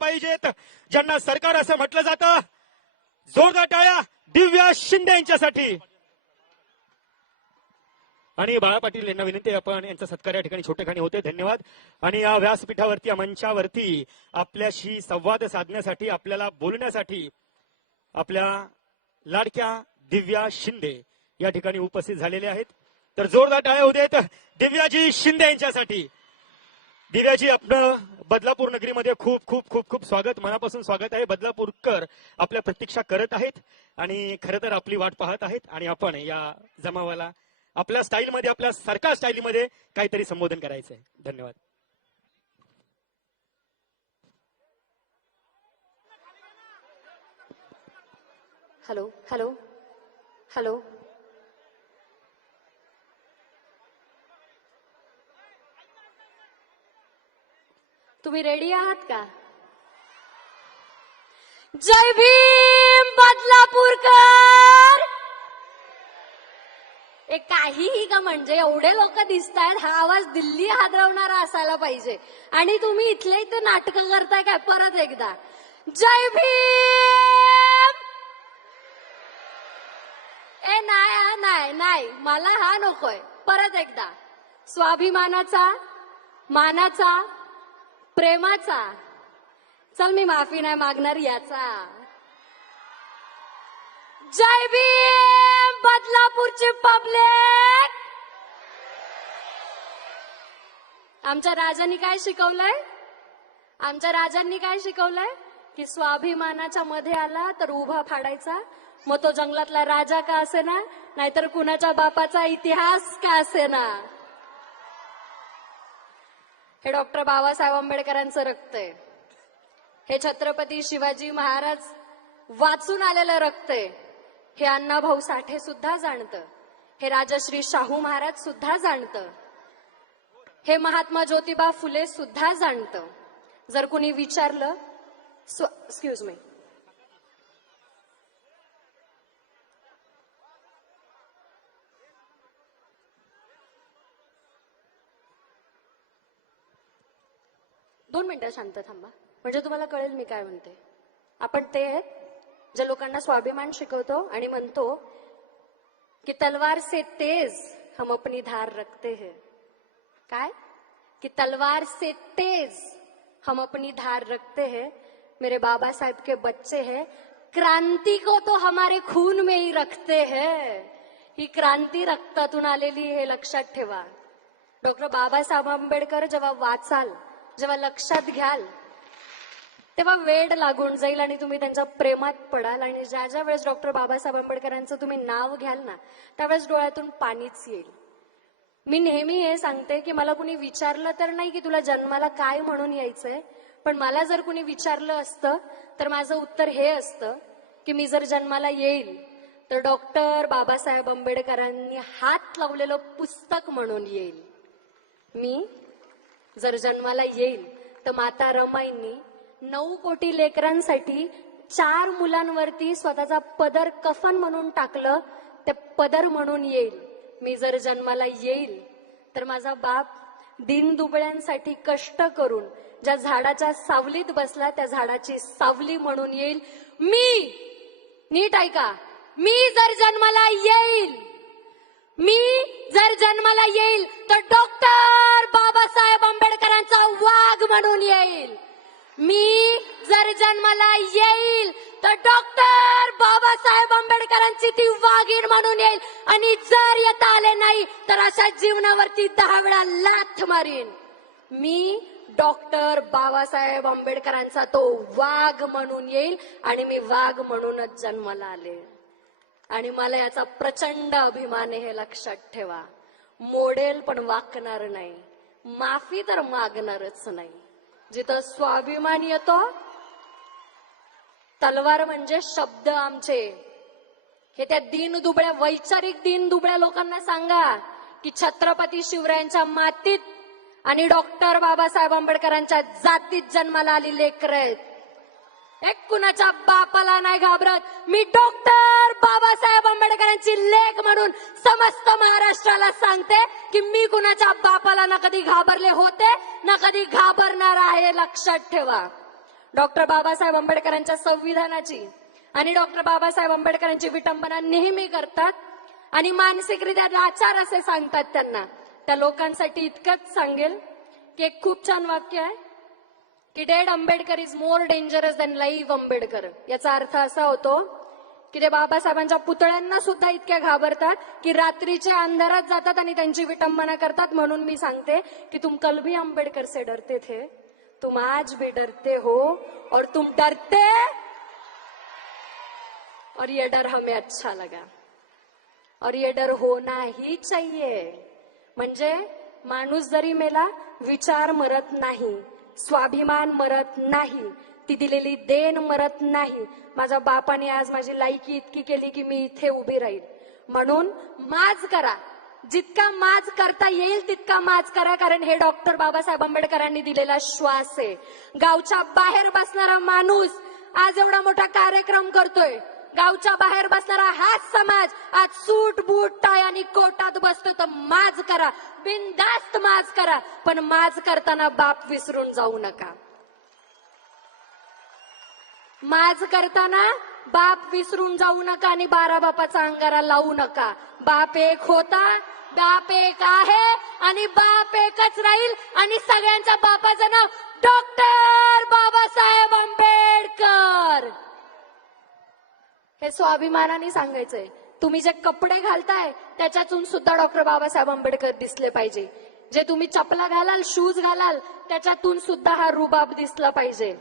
पाहिजेत, ज्यांना सरकार असं म्हटलं जातं. जोरदार टाळ्या दिव्या शिंदे यांच्यासाठी. आणि बाळा पाटील यांना विनंती आहे, आपण यांचा सत्कार या ठिकाणी छोटेखानी होते. धन्यवाद. आणि या व्यासपीठावरती, या मंचावरती आपल्याशी संवाद साधण्यासाठी, आपल्याला बोलण्यासाठी आपल्या लाडक्या दिव्या शिंदे या ठिकाणी उपस्थित झालेले आहेत. तर जोरदार टाळ्या होऊ देत दिव्याजी शिंदे यांच्यासाठी. दिव्याजी, आपलं बदलापूर नगरीमध्ये खूप खूप खूप खूप स्वागत, मनापासून स्वागत आहे. बदलापूरकर आपल्या प्रतीक्षा करत आहेत आणि खरं तर आपली वाट पाहत आहेत. आणि आपण या जमावाला आपल्या स्टाईलमध्ये, आपल्या सरकार स्टाईलमध्ये काहीतरी संबोधन करायचं आहे. धन्यवाद. Hello hello hello. तुम्ही रेडी आहात का? जय भीम बदलापूरकर. एक काहीही का, म्हणजे एवढे लोक दिसत आहेत, हा आवाज दिल्ली हादरवणारा असायला पाहिजे. आणि तुम्ही इथले इथे नाटकं करताय काय? परत एकदा जय भीम. ए नाही नाही नाही, मला हा नकोय. परत एकदा स्वाभिमानाचा, मानाचा, प्रेमाचा. चल, मी माफी नाही मागणार याचा. जय भीम बदलापूरची पब्लिक. आमच्या राजांनी काय शिकवलंय? आमच्या राजांनी काय शिकवलंय? की स्वाभिमानाच्या मध्ये आला तर उभा फाडायचा, मग तो जंगलातला राजा का असेना, नाहीतर कुणाच्या बापाचा इतिहास का असेना. हे डॉक्टर बाबासाहेब आंबेडकरांचं रक्त आहे. हे छत्रपती शिवाजी महाराज वाचून आलेलं रक्त आहे. हे अण्णाभाऊ साठे सुद्धा जाणतं. हे राजश्री शाहू महाराज सुद्धा जाणतं. हे महात्मा ज्योतिबा फुले सुद्धा जाणतं. जर कुणी विचारलं, एक्सक्यूज मी, दोन मिनिटं शांत थांबा, म्हणजे तुम्हाला कळेल मी काय म्हणते. आपण ते आहेत ज्या लोकांना स्वाभिमान शिकवतो आणि म्हणतो की तलवार से तेज हम अपनी धार रखते हैं. काय? कि तलवार से तेज हम अपनी धार रखते हैं. मेरे बाबा साहेब के बच्चे हैं, क्रांती को तो हमारे खून में ही रखते हैं. ही क्रांती रक्तातून आलेली, हे लक्षात ठेवा. डॉक्टर बाबासाहेब आंबेडकर जेव्हा वाचाल, जेव्हा लक्षात घ्याल, तेव्हा वेड लागून जाईल आणि तुम्ही त्यांच्या प्रेमात पडाल. आणि ज्या ज्या वेळेस डॉक्टर बाबासाहेब आंबेडकरांचं तुम्ही नाव घ्याल ना, त्यावेळेस डोळ्यातून पाणीच येईल. मी नेहमी हे सांगते की मला कुणी विचारलं तर नाही की तुला जन्माला काय म्हणून यायचंय, पण मला जर कुणी विचारलं असतं तर माझं उत्तर हे असतं की मी जर जन्माला येईल तर डॉक्टर बाबासाहेब आंबेडकरांनी हात लावलेलं पुस्तक म्हणून येईल. मी जर जन्माला येईल तर माता रमाईंनी 9 कोटी लेकरांसाठी 4 मुलांवरती स्वतःचा पदर कफन म्हणून टाकलं, ते पदर म्हणून येईल. मी जर जन्माला येईल तर माझा बाप दीनदुबळ्यांसाठी कष्ट करून ज्या झाडाच्या सावलीत बसला, त्या झाडाची सावली म्हणून येईल. मी, नीट ऐका, मी जर जन्माला येईल, मी जर जन्माला येईल तर डॉक्टर बाबासाहेब आंबेडकरांचा वाघ म्हणून येईल. मी जर जन्माला येईल तर डॉक्टर बाबासाहेब आंबेडकरांची ती वाघीण म्हणून येईल. आणि जर येता आले नाही तर अशा जीवनावरती 10 वेळा लाथ मारीन. मी डॉक्टर बाबासाहेब आंबेडकरांचा तो वाघ म्हणून येईल आणि मी वाघ म्हणूनच जन्माला आले. आणि मला याचा प्रचंड अभिमान आहे, हे लक्षात ठेवा. मोडेल पण वाकणार नाही, माफी तर मागणारच नाही. जिथं स्वाभिमान येतो, तलवार म्हणजे शब्द आमचे. हे त्या दीनदुबळ्या, वैचारिक दीनदुबळ्या लोकांना सांगा की छत्रपती शिवरायांच्या मातीत आणि डॉक्टर बाबासाहेब आंबेडकरांच्या जातीत जन्माला आली लेकरं आहेत. एक कुणाच्या बापाला नाही घाबरत. मी डॉक्टर बाबासाहेब आंबेडकरांची लेक म्हणून समस्त महाराष्ट्राला सांगते की मी कुणाच्या बापाला ना कधी घाबरले होते ना कधी घाबरणार आहे. लक्षात ठेवा. डॉक्टर बाबासाहेब आंबेडकरांच्या संविधानाची आणि डॉक्टर बाबासाहेब आंबेडकरांची विटंबना नेहमी करतात आणि मानसिकरित्या लाचार असे सांगतात त्यांना. त्या लोकांसाठी इतकंच सांगेल की एक खूप छान वाक्य आहे की dead Ambedkar is more dangerous than live Ambedkar. याचा अर्थ असा होतो की ते बाबासाहेबांच्या पुतळ्यांना सुद्धा इतक्या घाबरतात की रात्रीच्या अंधारात जातात आणि त्यांची विटंबना करतात. म्हणून मी सांगते की तुम कल भी आंबेडकर से डरते थे, तुम आज भी डरते हो और तुम डरते और ये डर हमें अच्छा लगा और ये डर होना ही चाहिए. म्हणजे माणूस जरी मेला विचार मरत नाही, स्वाभिमान मरत नाही, ती दिलेली देण मरत नाही. माझ्या बापाने आज माझी लायकी इतकी केली की मी इथे उभी राहील. म्हणून माज करा, जितका माज करता येईल तितका माज करा, कारण हे डॉक्टर बाबासाहेब आंबेडकरांनी दिलेला श्वास आहे. गावच्या बाहेर बसणारा माणूस आज एवढा मोठा कार्यक्रम करतोय. गावच्या बाहेर बसणारा हाच समाज आज सूट बूट टाय आणि कोटात बसतो. तर माज करा, बिनधास्त माज करा, पण माज करताना बाप विसरून जाऊ नका. माज करताना बाप विसरून जाऊ नका आणि 12 बापाचा अंगारा लावू नका. बाप एक होता, बाप एक आहे आणि बाप एकच राहील आणि सगळ्यांच्या बापाचं नाव डॉक्टर बाबासाहेब आंबेडकर. हे स्वाभिमानाने सांगायचंय. तुम्ही जे कपडे घालताय त्याच्यातून सुद्धा डॉक्टर बाबासाहेब आंबेडकर दिसले पाहिजे. जे तुम्ही चपला घालाल, शूज घालाल, त्याच्यातून सुद्धा हा रुबाब दिसला पाहिजे.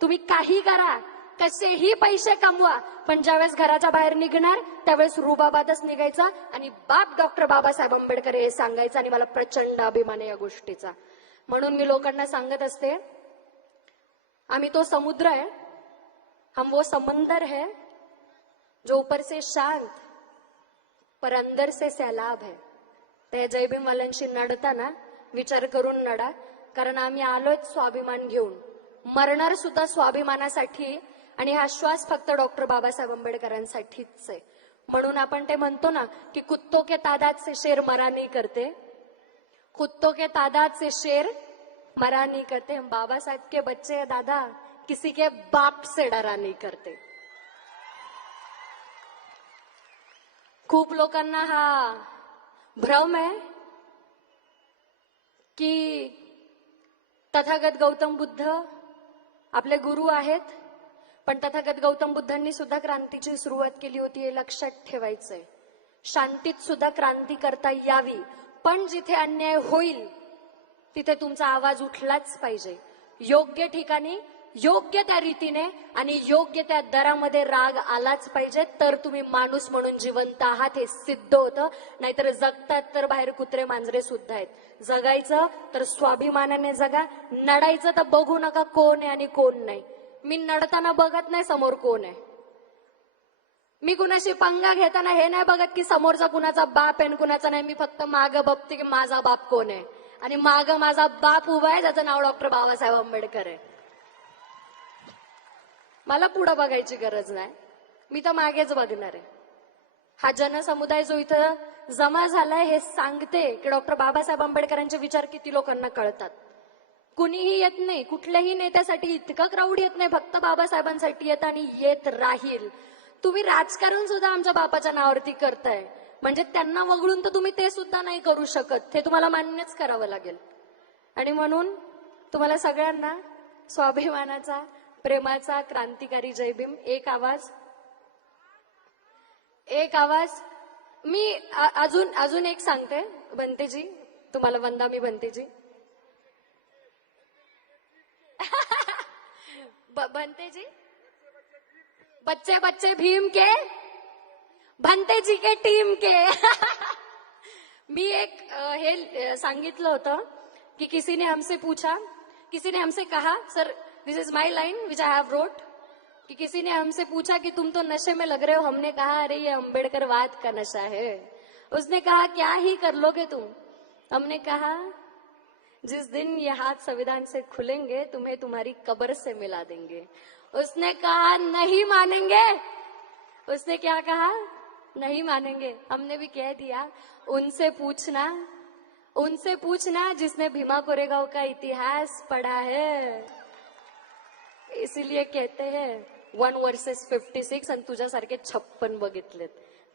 तुम्ही काही करा, कसेही पैसे कमवा, पण ज्यावेळेस घराच्या बाहेर निघणार त्यावेळेस रुबाबातच निघायचा आणि बाप डॉक्टर बाबासाहेब आंबेडकर हे सांगायचं. आणि मला प्रचंड अभिमान आहे या गोष्टीचा. म्हणून मी लोकांना सांगत असते, आम्ही तो समुद्र आहे, हम वो समंदर है जो ऊपर से शांत पर अंदर से सैलाब है. त्या जयभीमवाल्यांशी नडताना विचार करून नडा, कारण आम्ही आलोय स्वाभिमान घेऊन, मरणार सुद्धा स्वाभिमानासाठी आणि हा श्वास फक्त डॉक्टर बाबासाहेब आंबेडकरांसाठीच आहे. म्हणून आपण ते म्हणतो ना की कुत्तों के तादाद से शेर मरा नहीं करते, कुत्तों के तादाद से शेर मरा नहीं करते. हम बाबा साहेब के बच्चे हैं दादा, किसी के बाप से डरा नहीं करते. खूप लोकांना हा भ्रम आहे की तथागत गौतम बुद्ध आपले गुरु आहेत, पण तथागत गौतम बुद्धांनी सुद्धा क्रांतीची सुरुवात केली होती, हे लक्षात ठेवायचंय. शांतीत सुद्धा क्रांती करता यावी, पण जिथे अन्याय होईल तिथे तुमचा आवाज उठलाच पाहिजे. योग्य ठिकाणी, योग्य त्या रीतीने आणि योग्य त्या दरामध्ये राग आलाच पाहिजे, तर तुम्ही माणूस म्हणून जिवंत आहात हे सिद्ध होतं. नाहीतर जगतात तर बाहेर कुत्रे मांजरे सुद्धा आहेत. जगायचं तर स्वाभिमानाने जगा, नडायचं तर बघू नका कोण आहे आणि कोण नाही. मी नडताना बघत नाही समोर कोण आहे. मी कुणाशी पंगा घेताना हे नाही बघत की समोरचा कुणाचा बाप आहे आणि कुणाचा नाही. मी फक्त मागं बघते की माझा बाप कोण आहे आणि मागं माझा बाप उभा आहे ज्याचं नाव डॉक्टर बाबासाहेब आंबेडकर आहे. मला पुढे बघायची गरज नाही, मी तर मागेच बघणार आहे. हा जनसमुदाय जो इथं जमा झालाय हे सांगते की डॉक्टर बाबासाहेब आंबेडकरांचे विचार किती लोकांना कळतात. कुणीही येत नाही, कुठल्याही नेत्यासाठी इतकं क्राऊड येत नाही, फक्त बाबासाहेबांसाठी येत आणि येत राहील. तुम्ही राजकारण सुद्धा आमच्या बापाच्या नावावरती करताय, म्हणजे त्यांना वगळून तर तुम्ही ते सुद्धा नाही करू शकत, हे तुम्हाला मान्यच करावं लागेल. आणि म्हणून तुम्हाला सगळ्यांना स्वाभिमानाचा, प्रेमाचा, क्रांतिकारी जय भीम. एक आवाज, एक आवाज. मी अजून एक सांगते बनतेजी, तुम्हाला वंदा मी बनतेजी. बनतेजी, बच्चे बच्चे भीम के, बनतेजी के टीम के. मी एक हे सांगितलं होतं की किसीने हमसे कहा, sir this is my line which I have रोट, कि किसी ने हमसे पूछा कि तुम तो नशे में लग रहे हो. हमने कहा अरे ये अम्बेडकरवाद का नशा है. उसने कहा क्या ही कर लोगे तुम. हमने कहा जिस दिन ये हाथ संविधान से खुलेंगे तुम्हें तुम्हारी कब्र से मिला देंगे. उसने कहा नहीं मानेंगे. उसने क्या कहा, नहीं मानेंगे. हमने भी कह दिया उनसे पूछना जिसने भीमा कोरेगांव का इतिहास पढ़ा है. इसीलिए कहते हैं 1 वर्सेस 56 आणि तुझ्यासारखे 56 बघितलेत.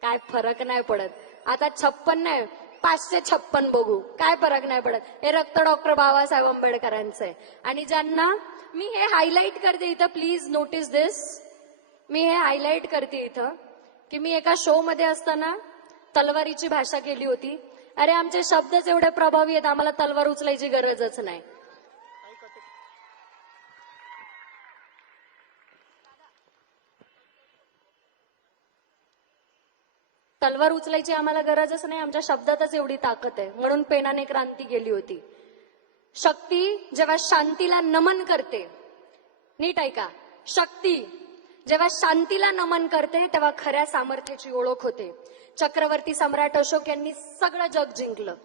काय फरक नाही पडत. आता 56 नाही 556 बघू, काय फरक नाही पडत. हे रक्त डॉक्टर बाबासाहेब आंबेडकरांचं आहे. आणि ज्यांना मी हे हायलाईट करते इथं, प्लीज नोटीस दिस, मी हे हायलाईट करते इथं की मी एका शो मध्ये असताना तलवारीची भाषा केली होती. अरे आमचे शब्दच एवढे प्रभावी आहेत, आम्हाला तलवार उचलायची गरजच नाही. तलवार उचलायची आम्हाला गरजच नाही, आमच्या शब्दातच एवढी ताकद आहे. म्हणून पेनाने क्रांती केली होती. शक्ती जेव्हा शांतीला नमन करते, नीट ऐका, शक्ती जेव्हा शांतीला नमन करते तेव्हा खऱ्या सामर्थ्याची ओळख होते. चक्रवर्ती सम्राट अशोक यांनी सगळं जग जिंकलं,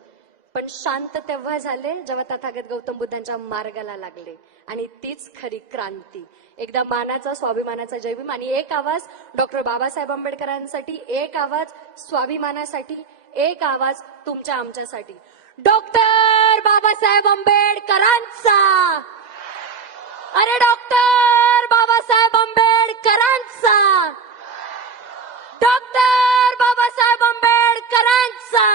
पण शांत तेव्हा झाले जेव्हा तथागत गौतम बुद्धांच्या मार्गाला लागले. आणि तीच खरी क्रांती. एकदा मानाचा स्वाभिमानाचा जय भीम. आणि एक आवाज डॉक्टर बाबासाहेब आंबेडकरांसाठी, एक आवाज स्वाभिमानासाठी, एक आवाज तुमच्या आमच्यासाठी. डॉक्टर बाबासाहेब आंबेडकरांचा, अरे डॉक्टर बाबासाहेब आंबेडकरांचा, डॉक्टर बाबासाहेब आंबेडकरांचा.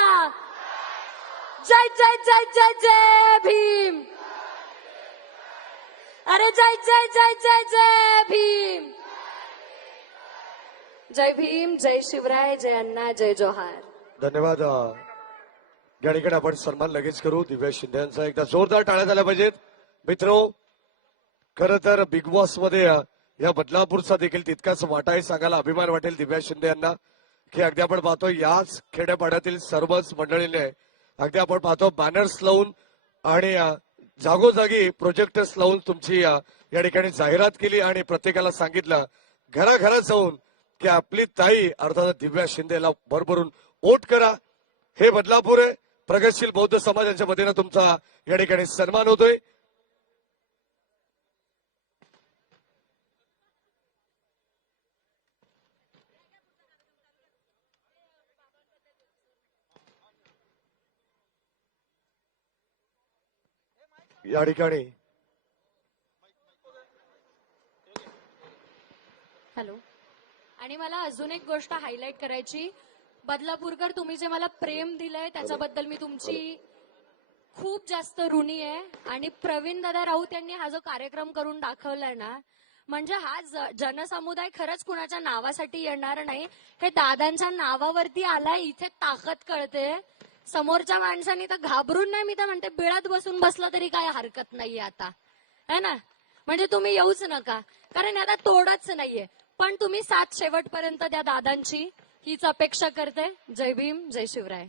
जय जय जय जय जय भीम. अरे जय जय जय जय जय भीम. जय भीम, जय शिवराय, जय अण्णा, जय जोहार. धन्यवाद. या ठिकाणी आपण सन्मान लगेच करू दिव्या शिंदे यांचा. एकदा जोरदार टाळ्या झाल्या पाहिजेत. मित्रो, खरं तर बिग बॉस मध्ये या बदलापूरचा देखील तितकाच वाटा आहे. सांगायला अभिमान वाटेल दिव्या शिंदे यांना की अगदी आपण पाहतो याच खेड्यापाड्यातील सर्वच मंडळीने अगदी आपण पाहतो बॅनर्स लावून आणि जागोजागी प्रोजेक्टर्स लावून तुमची या ठिकाणी जाहिरात केली आणि प्रत्येकाला सांगितलं घराघरात जाऊन की आपली ताई अर्थात दिव्या शिंदेला भरभरून वोट करा. हे बदलापूर आहे. प्रगतशील बौद्ध समाजाच्या वतीनं तुमचा या ठिकाणी सन्मान होतोय. या ठिकाणी हॅलो. आणि मला अजून एक गोष्ट हायलाईट करायची. बदलापूरकर, तुम्ही जे मला प्रेम दिलंय त्याच्याबद्दल मी तुमची खूप जास्त ऋणी आहे. आणि प्रवीण दादा राऊत यांनी हा जो कार्यक्रम करून दाखवलाय ना, म्हणजे हा जनसमुदाय खरंच कुणाच्या नावासाठी येणार नाही, हे दादांच्या नावावरती आलाय. इथे ताकद कळते. समोरच्या माणसाने तर घाबरून नाही, मी तर म्हणते बिळात बसून बसलं तरी काय हरकत नाहीये आता, है ना. म्हणजे तुम्ही येऊच नका, कारण आता तोडच नाहीये. पण तुम्ही साथ शेवटपर्यंत द्या दादांची, हीच अपेक्षा करते. जय भीम, जय शिवराय.